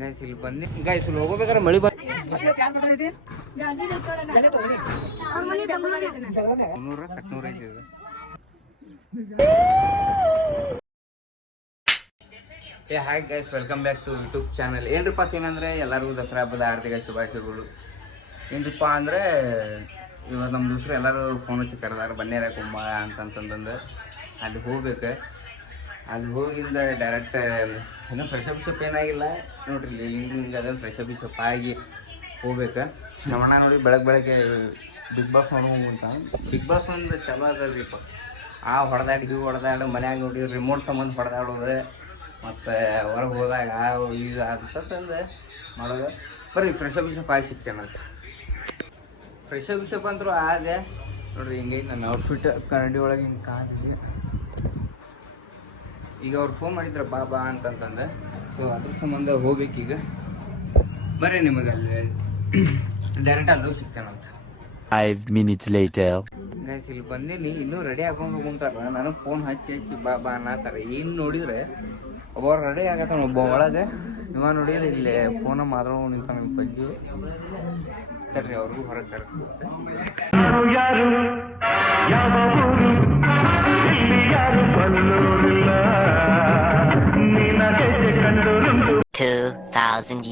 Guys ಇಲ್ಲಿ ಬಂದು guys ಇಲ್ಲಿ ಹೋಗ್ಬೇಕಾದ್ರೆ ಮಳಿ ಬಂದು hi guys, welcome back to YouTube channel. ಏನ್ರಿಪ್ಪ ಏನಂದ್ರೆ ಎಲ್ಲರಿಗೂ ದಸರಾ ಹಬ್ಬದ ಆರ್ಥಿಕ ಶುಭಾಶಯಗಳು. ಏನ್ರಿಪ್ಪ ಅಂದರೆ ಇವಾಗ ನಮ್ಮ ದೋಸ್ತರು ಎಲ್ಲರೂ ಫೋನ್ ಹಚ್ಚಿ ಕರೆದಾರ ಬನ್ನೇರ ಕುಂಬ ಅಂತಂತಂದು ಅಲ್ಲಿ ಹೋಗ್ಬೇಕು. ಅಲ್ಲಿ ಹೋಗಿಂದ ಡೈರೆಕ್ಟ್ ಇನ್ನೂ ಫ್ರೆಶಪ್ ಏನಾಗಿಲ್ಲ ನೋಡ್ರಿ, ಹಿಂಗೆ ಅದನ್ನು ಫ್ರೆಶಪ್ ಆಗಿ ಹೋಗ್ಬೇಕು. ನಮ್ಮಣ್ಣ ನೋಡಿ ಬೆಳಗ್ಗೆ ಬಿಗ್ ಬಾಸ್ ನೋಡ್ಕೊಂತ. ಬಿಗ್ ಬಾಸ್ ಒಂದು ಚಲೋ ಅದಲ್ರಿಪ್ಪ. ಆ ಹೊಡೆದಾಡು ಮನ್ಯಾಗ ನೋಡಿ ರಿಮೋಟ್ ಸಂಬಂಧ ಹೊಡೆದಾಡೋದು, ಮತ್ತು ಹೊರಗೆ ಹೋದಾಗ ಇದು ಅಂತಂದು ಮಾಡೋದು. ಬರ್ರಿ ಫ್ರೆಶಪ್ ಆಗಿ ಸಿಗ್ತೇನಂತ. ಫ್ರೆಶಪ್ ಅಂತರೂ ಆದೆ ನೋಡ್ರಿ. ಹಿಂಗೆ ನನ್ನ ಔಟ್ಫಿಟ್ ಕನ್ನಡಿ ಒಳಗೆ ಹಿಂಗೆ ಕಾದಿದೆ. ಈಗ ಅವ್ರು ಫೋನ್ ಮಾಡಿದ್ರು ಬಾ ಅಂತಂತಂದೆ. ಸೊ ಅದ್ರ ಸಂಬಂಧ ಹೋಗ್ಬೇಕೀಗ. ಬರ್ರಿ ನಿಮಗೆ ಅಲ್ಲಿ ಡೈರೆಕ್ಟ್ ಅಲ್ಲೂ ಸಿಗ್ತೇನಂತ. 5 minutes later. ಗೈಸ್ ಇಲ್ಲಿ ಬಂದೀನಿ, ಇನ್ನೂ ರೆಡಿ ಹಾಕೊಂಡು ಕುಂತಾರ. ನನಗೆ ಫೋನ್ ಹಚ್ಚಿ ಬಾ ಅನ್ನತ್ತಾರೆ. ಏನು ನೋಡಿದ್ರೆ ಒಬ್ಬ ರೆಡಿ ಆಗತ್ತಾನ, ಒಬ್ಬ ಒಳಗೆ ಇವ ನೋಡಿದ್ರೆ ಇಲ್ಲಿ ಫೋನ ಮಾತಾಡೋ ನಿಂತಾನ ಪಜ್ಜು. ತರ್ರಿ ಅವ್ರಿಗೂ ಹೊರಗೆ ಕರೆಸ್ಬಿಟ್ಟು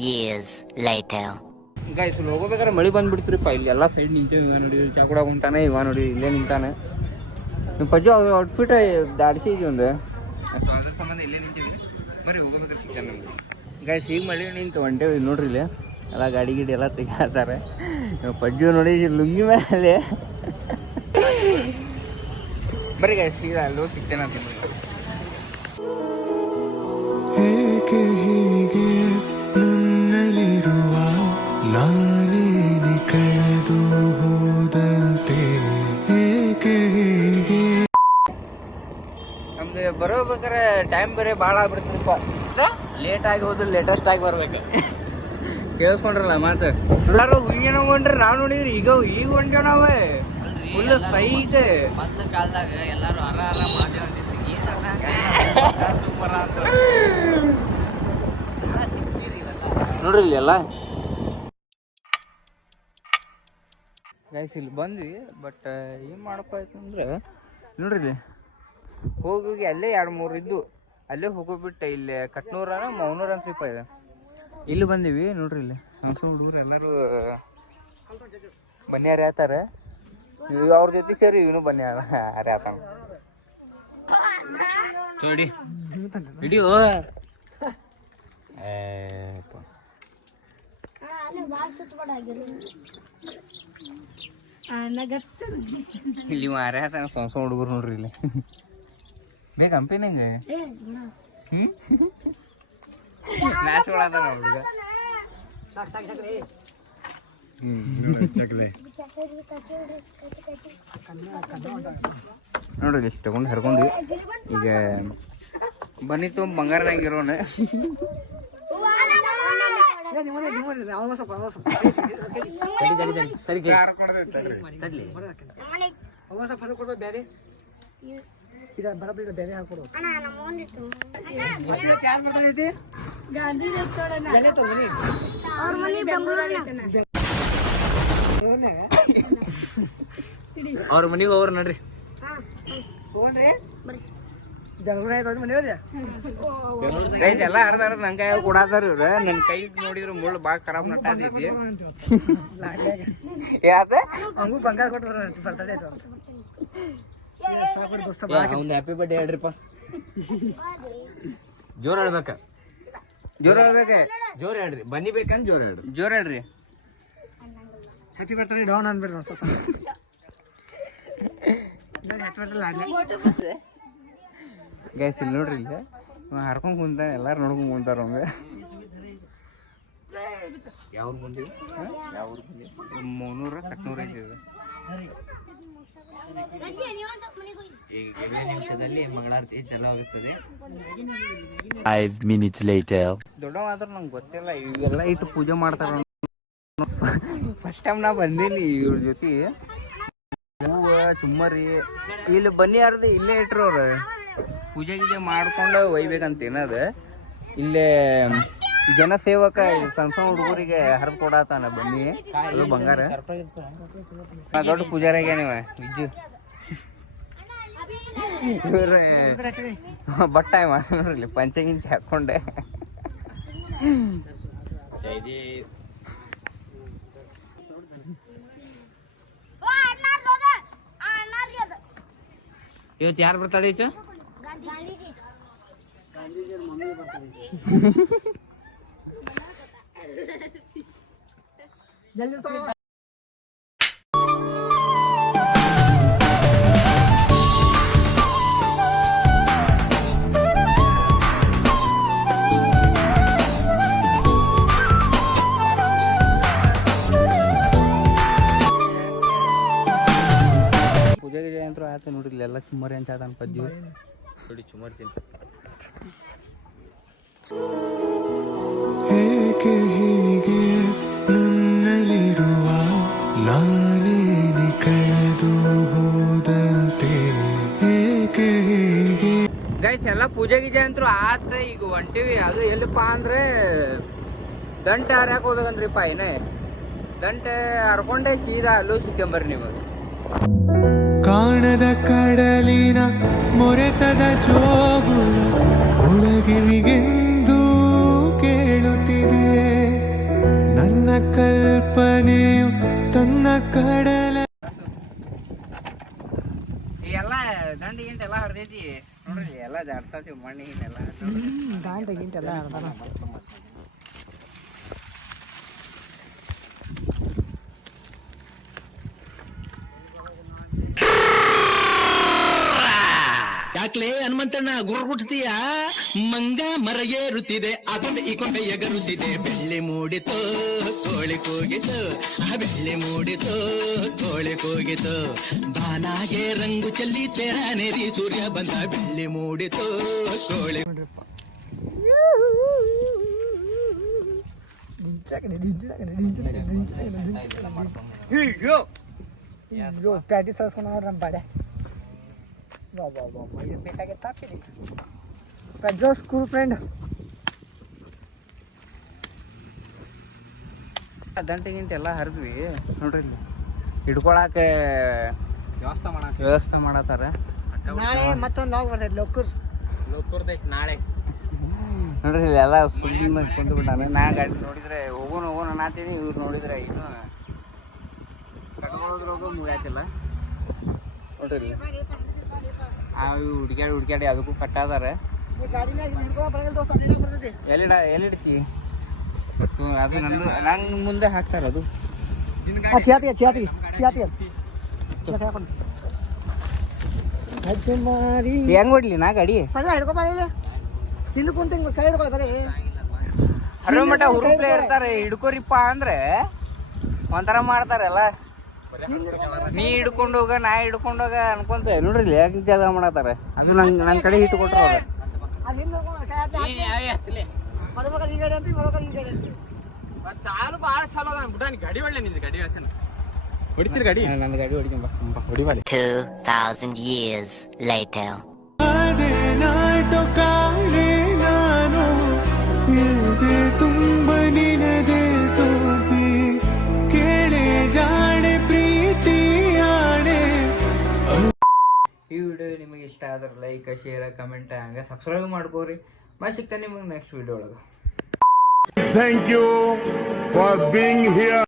years later. ಗೈಸ್ ಇಲ್ಲಿ ಹೋಗ್ಬೇಕಾದ್ರೆ ಮಳಿ ಬಂದ್ಬಿಡ್ತೀರಿಪ್ಪ. ಇಲ್ಲಿ ಎಲ್ಲ ಸೈಡ್ ನಿಂತೇವೆ. ಇವ ನೋಡಿ ಚಾ ಕೂಡ ಉಂಟಾನೆ, ಇವ ನೋಡಿ ಇಲ್ಲೇ ನಿಂತಾನೆ. ನೀವು ಪಜ್ಜು ಔಟ್ಫಿಟ್ ದಾಡ್ಸಿದ್ವಿ ಒಂದು, ಅದ್ರ ಸಂಬಂಧ ಇಲ್ಲೇ ನಿಂತೀವಿ. ಬರ್ರಿ ಹೋಗ್ಬೇಕಾದ್ರೆ ಸಿಗ್ತಾನೆ ನಮ್ಗೆ. ಗೈಸ್ ಈಗ ಮಳಿ ನಿಂತು ಹೊಂಟೇವಿ ನೋಡ್ರಿ. ಇಲ್ಲಿ ಎಲ್ಲ ಗಾಡಿ ಎಲ್ಲ ತೆಗಿತಾರೆ. ಪಜ್ಜು ನೋಡಿ ಲುಂಗಿ ಮೇಲೆ. ಬರ್ರಿ ಗೈಸ್ ಈಗ ಅಲ್ಲೂ ಸಿಗ್ತೇನೆ ಅಂತ. ಹೇಗೆ ಹೀಗೆ ನನ್ನಲ್ಲಿರುವ ನಾನೇನೆ ಕಳೆದು ಹೋದಂತೆ, ಹೇಗೆ ಹೀಗೆ. ನಮ್ದು ಬರೋಬೇಕಾರೆ ಟೈಮ್ ಬೇರೆ ಭಾಳ ಆಗ್ಬಿಡ್ತಪ್ಪ. ಲೇಟ್ ಆಗಿ ಹೋದ್ರೆ ಲೇಟೆಸ್ಟ್ ಆಗಿ ಬರ್ಬೇಕು. ಕೇಳಿಸ್ಕೊಂಡ್ರಲ್ಲ ಮಾತು. ಎಲ್ಲರೂ ಹುಯ್ಯನ ಹೊಂಡ್ರಿ. ನಾವು ನೋಡಿದ್ರಿ ಈಗ ಹೊಂಟೇವ ನಾವೇ ಫುಲ್ ಸೈತೆ. ಮೊದ್ಲ ಕಾಲದಾಗ ಎಲ್ಲಾರು ಅರ ನೋಡ್ರಿ ಇಲ್ಲಿ ಎಲ್ಲ ಗೈಸ್ ಇಲ್ಲಿ ಬಂದ್ವಿ. ಬಟ್ ಏನು ಮಾಡಪ್ಪ ಆಯ್ತು ಅಂದ್ರೆ ನೋಡ್ರಿ ಇಲ್ಲಿ ಹೋಗಿ ಅಲ್ಲೇ 2-3 ಇದ್ದು ಅಲ್ಲೇ ಹೋಗೋಬಿಟ್ಟೆ. ಇಲ್ಲಿ ಕಟ್ನೂರ ಮೌನೂರ ಅಂತ ಇದೆ. ಇಲ್ಲಿ ಬಂದೀವಿ ನೋಡ್ರಿ. ಇಲ್ಲಿ ಸಣ್ಣ ಹುಡುಗರು ಎಲ್ಲರೂ ಬನ್ನಿ ಹೇಳ್ತಾರೆ. ಅವ್ರ ಜೊತೆ ಸೇರಿ ಇವನು ಬನ್ನಿ ಹರ್ಯಾತಾನ. ನೋಡಿ ಹಿಡಿಯೋ ಇಲ್ಲಿ ಹರ್ಯಾತಾನ ಸಣ್ಣ ಹುಡುಗರು ನೋಡ್ರಿ. ಇಲ್ಲಿ ಬೇಕಂಪಿ ನಂಗೆ ಮ್ಯಾಚ್ ಒಳದ ಹುಡುಗ. ನೋಡ್ರಿ ಇಷ್ಟು ತಗೊಂಡು ಹರ್ಕೊಂಡ್ವಿ. ಈಗ ಬನ್ನಿ ತುಂಬ ಬಂಗಾರದಾಗಿರೋಣ. ಸರಿ ಬೇರೆ ಹಾಕೊಡು. ಅವ್ರ ಮನಿಗೆ ಹೋಗ್ರ ನೋಡ್ರಿ. ಎಲ್ಲ ಅರ್ಧ ನನ್ ಕೈ ಕೊಡಾತಾರ ಇವ್ರು. ನನ್ ಕೈ ನೋಡಿದ್ರು ಮುಳ್ಳು ಬಾಳ ಖರಾಬ್ ನಟ್ಟಾದೈತಿ. ಹಂಗೂ ಬಂಗಾರ ಕೊಟ್ಟು ಬರ್ತಡೇ ಒಂದು ಹ್ಯಾಪಿ ಬರ್ಡೇ ಹೇಳ್ರಿಪ್ಪ. ಜೋರ್ ಹೇಳ್ಬೇಕ, ಜೋರ್ ಹೇಳ್ರಿ. ಬನ್ನಿ ಬೇಕಂದ್ ಜೋರ್ ಹೇಳ್ರಿ. ಹ್ಯಾಪಿ ಬರ್ತ್ಡೇ ಡೌನ್ ಅನ್ಬಿಡ್ರಿ ಸ್ವಲ್ಪ. ಗೈಸ್ ಇಲ್ಲಿ ನೋಡ್ರಿ, ಇಲ್ಲಿ ಹರ್ಕೊಂಡ್ ಕುಂತಾನೆ. ಎಲ್ಲಾರು ನೋಡ್ಕೊಂಡ್ ಕುಂತಾರ. ಅವಂಗ ಯಾವ ಬಂದಿವಿ? ಯಾವ ಮೌನೂರ ಕಟ್ನೂರ ಐತಿ. ಈಗ ಕೆಲವೇ ನಿಮಿಷದಲ್ಲಿ ಮಂಗಳಾರತಿ ಚಾಲು ಆಗುತ್ತದೆ. 5 minutes later. ದೊಡ್ಡವ ಆದ್ರೂ ನಂಗೆ ಗೊತ್ತಿಲ್ಲ ಇವೆಲ್ಲ ಇಟ್ಟು ಪೂಜೆ ಮಾಡ್ತಾರ. ಫಸ್ಟ್ ಟೈಮ್ ನಾ ಬಂದೀನಿ ಇವ್ರ ಜೊತೆ. ಹೂವು ಚುಮ್ಮರಿ ಇಲ್ಲಿ ಬನ್ನಿ ಯಾರ್ದು ಇಲ್ಲೇ ಇಟ್ರು ಅವ್ರು. ಪೂಜೆ ಗೀಜೆ ಮಾಡ್ಕೊಂಡು ಒಯ್ಬೇಕಂತ ಏನದ. ಇಲ್ಲೇ ಜನ ಸೇವಕ ಸಣ್ಣ ಸಣ್ಣ ಹುಡುಗರಿಗೆ ಹರಿದು ಕೊಡತಾನ ಬನ್ನಿ ಅದು ಬಂಗಾರ. ದೊಡ್ಡ ಪೂಜಾರಾಗ ನೀವ ವಿಜ್ಜು ಇವ್ರೆ ಬಟ್ಟಾಯ್ ನೋಡ್ರಿ ಪಂಚೆ ಗಿಂಚೆ ಹಾಕೊಂಡೆ. ಇವತ್ತು ಯಾರು ಬರ್ತಾಳೆ ಈಚು? ಪೂಜೆಗೆ ಅಂತೂ ಆಯ್ತು ನೋಡ್ರಿ, ಎಲ್ಲ ಚುಮ್ಮರಿ ಅಂತ ಆದ ಪದ್ಯ ನೋಡಿ ಚುಮ್ಮರಿ ತಿಂತ. ಏಕೆ ಹೀಗೆ ನನ್ನಲ್ಲಿರುವ ನಾನೇನೆ ಕಳೆದು ಹೋದಂತೆ ಏಕೆ ಹೀಗೆ. ಗೈಸ್ ಎಲ್ಲ ಪೂಜೆ ಗೀಜೆ ಅಂತೂ ಆತ. ಈಗ ಹೊಂಟಿವಿ. ಅದು ಎಲ್ಲಿಪ್ಪ ಅಂದ್ರೆ ದಂಟೆ ಹರ್ಯಾಕ ಹೋಗ್ಬೇಕಂದ್ರಿಪ್ಪ. ಏನೇ ದಂಟೆ ಹರ್ಕೊಂಡೆ ಸೀದಾ ಅಲ್ಲೂ ಸಿಕ್ಕಂಬರ್ರಿ ನಿಮಗೆ. ಕಾಣದ ಕಡಲಿನ ಮೊರೆತದ ಜೋಗುಳ ಒಳಗಿವಿಗೆಂದು ಕೇಳುತ್ತಿದೆ. ನನ್ನ ಕಲ್ಪನೆಯು ತನ್ನ ಕಡಲ ಎಲ್ಲ ದಂಡ ಗಿಂಟ ಎಲ್ಲ ಹರಿದೈತಿ ನೋಡ್ರಿ. ಎಲ್ಲ ಜಾಡ್ಸಾತೀವಿ ಮಣ್ಣಿ ಗಿಂಟೆಲ್ಲ ದಂಡ ಗಿಂಟೆಲ್ಲ ಹರ್ದಾನ. ಯಾಕ್ಲೇ ಹನುಮಂತಣ್ಣ ಗುರುಗುಟ್ತೀಯ? ಮಂಗ ಮರ ಏರುತ್ತಿದೆ, ಅಕೊಂಡೆ ಈ ಕೊಂಡೆ ಎಗರುತ್ತಿದೆ. ಬೆಳ್ಳಿ ಮೂಡಿತು ಕೋಳಿ ಕೂಗಿತು, ಆ ಬೆಳ್ಳಿ ಮೂಡಿತು ಕೋಳಿ ಕೂಗಿತು. ಬಾಲಾಗೆ ರಂಗು ಚೆಲ್ಲಿ ತೆರಾನೇರಿ ಸೂರ್ಯ ಬಂದ. ಬೆಳ್ಳಿ ಮೂಡಿತು ಕೋಳಿ. ಪ್ಯಾಟಿಸ್ ಹಾಸ್ಕೊಂಡು ನಮ್ಮ ಬಾಡೆ ಇದು ಬೇಕಾಗಿತ್ತ ಪೆಜ್ಜೋ ಸ್ಕ್ರೂ ಫ್ರೆಂಡ್. ದಂಟೆ ಗಿಂಟೆ ಎಲ್ಲ ಹರಿದ್ವಿ ನೋಡ್ರಿ. ಇಲ್ಲಿ ಹಿಡ್ಕೊಳಕ ವ್ಯವಸ್ಥೆ ಮಾಡತ್ತಾರ. ನಾಳೆ ಮತ್ತೊಂದು ಲಾಗ್ ಬರ್ತೈತೆ ಲೋಕೂರ್ ನಾಳೆ ನೋಡ್ರಿ. ಇಲ್ಲಿ ಎಲ್ಲ ಸುಮ್ಮನೆ ಕುಂತು ಬಿಟ್ಟಾರ. ನಾ ಗಾಡಿ ನೋಡಿದ್ರೆ ಹೋಗೋಣ ಅನ್ನತೀನಿ. ಇವ್ರು ನೋಡಿದ್ರೆ ಇನ್ನು ಕಟ್ಕೊಳ್ಳೋದ್ರೋಗ ಮುಗಿಯಾತಿಲ್ಲ ನೋಡ್ರಿ. ಹುಡ್ಕ್ಯಾಡಿ ಅದಕ್ಕೂ ಕಟ್ಟಾದಾರ. ಎಲ್ಲಿಡ್ತಿ ಅದು ನಂದು ನಂಗೆ ಮುಂದೆ ಹಾಕ್ತಾರ. ಅದು ಹೆಂಗ್ ಹೊಡ್ಲಿ ನಾ ಗಾಡಿ ಹಿಂದೆ ಕುಂತ ಕೈ ಹಿಡ್ಕೊಳ್ತಾರೆ. ಹರ ಮಠ ಹುರುಪ್ಲೆ ಇರ್ತಾರೆ. ಹಿಡ್ಕೋರಿಪ್ಪ ಅಂದ್ರೆ ಒಂಥರ ಮಾಡ್ತಾರಲ್ಲ. ನೀ ಹಿಡ್ಕೊಂಡು ಹೋಗ ನಾ ಹಿಡ್ಕೊಂಡು ಹೋಗ ಅನ್ಕೊಂತ ನೋಡ್ರಿ ಯಾಕೆ ಜಾಗ ಮಾಡತ್ತಾರ. ಅದು ನನ್ ಕಡೆ ಹಿಟ್ಟು ಕೊಟ್ರ ಅವ್ರ. ಚಾಲು ಬಾಳ ಚಲೋ ಗಾಡಿ ಒಳ್ಳೆ ನಿಂದ ಗಾಡಿ ಹೇಳ್ತೇನೆ. ಹೊಡಿತೀರಿ ಗಾಡಿ? ನನ್ನ ಗಾಡಿ ಹೊಡಿಕೊಂಬ. 2000 years later. ಅದೇನಾಯ್ತು ಕಾಣೆ ನಾನು ಎದೆ ತುಂಬ ನಿನದೆ ಸೋತಿ ಕೇಳೆ ಜಾಣೆ ಪ್ರೀತಿಯಾಣೆ. ಈ ವಿಡಿಯೋ ನಿಮಗೆ ಇಷ್ಟ ಆದ್ರೆ ಲೈಕ್ ಶೇರ್ ಕಮೆಂಟ್ ಹಂಗೆ ಸಬ್ಸ್ಕ್ರೈಬ್ ಮಾಡ್ಕೋರಿ. ಮತ್ತೆ ಸಿಗ್ತಾನೆ ನಿಮಗೆ ನೆಕ್ಸ್ಟ್ ವಿಡಿಯೋ ಒಳಗೆ. Thank you for being here.